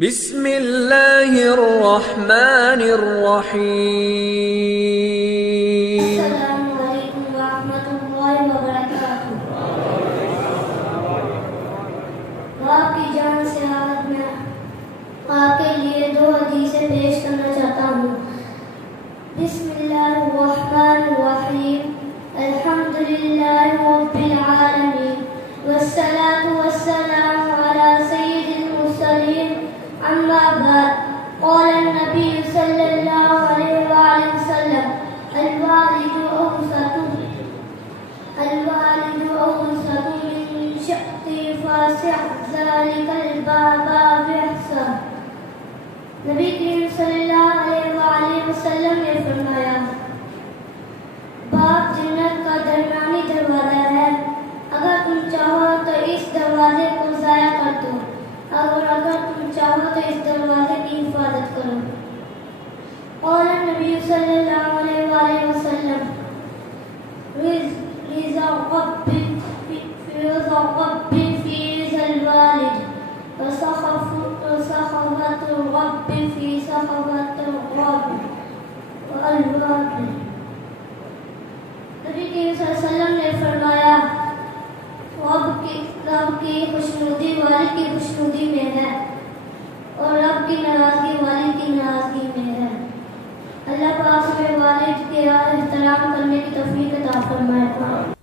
بسم اللہ الرحمن الرحیم۔ السلام علیکم ورحمۃ اللہ وبرکاتہ۔ آپ کی جان سے حالت میں آپ کے لیے دو حدیثیں پیش کرنا چاہتا ہوں۔ بسم اللہ الرحمن الرحیم۔ الحمد للہ رب العالمین والصلاة والسلام على سید المرسلین۔ اما بعد، قال النبی صلی اللہ علیہ وآلہ وسلم: الوالد أوسط من شق فاسع ذلك الباب بحسا۔ نبی کریم صلی اللہ علیہ وآلہ وسلم نے فرمایا، باپ جنت کا درمیانی دروازہ ہے، اگر تم چاہو تو اس دروازے کو ضائع کر دو، اور اگر تم چاہو تو اس دروازے کی حفاظت کرو۔ قال النبی صلی اللہ علیہ وآلہ وسلم: رضا رب في رضا الوالد، وسخط الرب في سخط الرب والوالد۔ نبی کریم صلی اللہ علیہ وسلم نے فرمایا، رب کی خوشنودی والد کی خوشنودی میں ہے، اور رب کی ناراضگی والد کی ناراضگی میں ہے۔ اللہ پاک ہمیں والد کے احترام کرنے کی توفیق عطا فرمائے۔